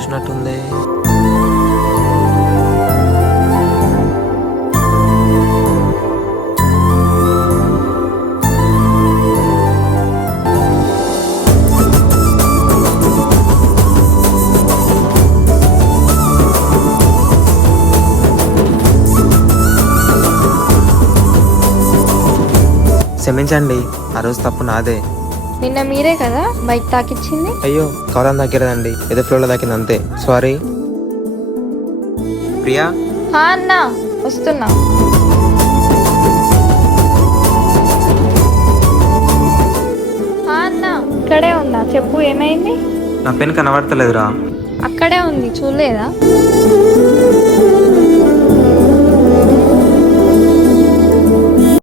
చూసినట్టుంది. క్షమించండి, ఆ రోజు తప్పు నాదే. నిన్న మీరే కదా బైక్ తాకిచ్చింది. అయ్యో, కవలం తాకిరదండి, ఏదో ఫ్లోలో తాకింది అంతే. సారీ. ప్రియా, హా అన్నా, వస్తున్నా. హా అన్నా, ఇక్కడే ఉన్నా, చెప్పు ఏమైంది? నా పెన్ కనబడతలేదురా. అక్కడే ఉంది, చూడలేదా?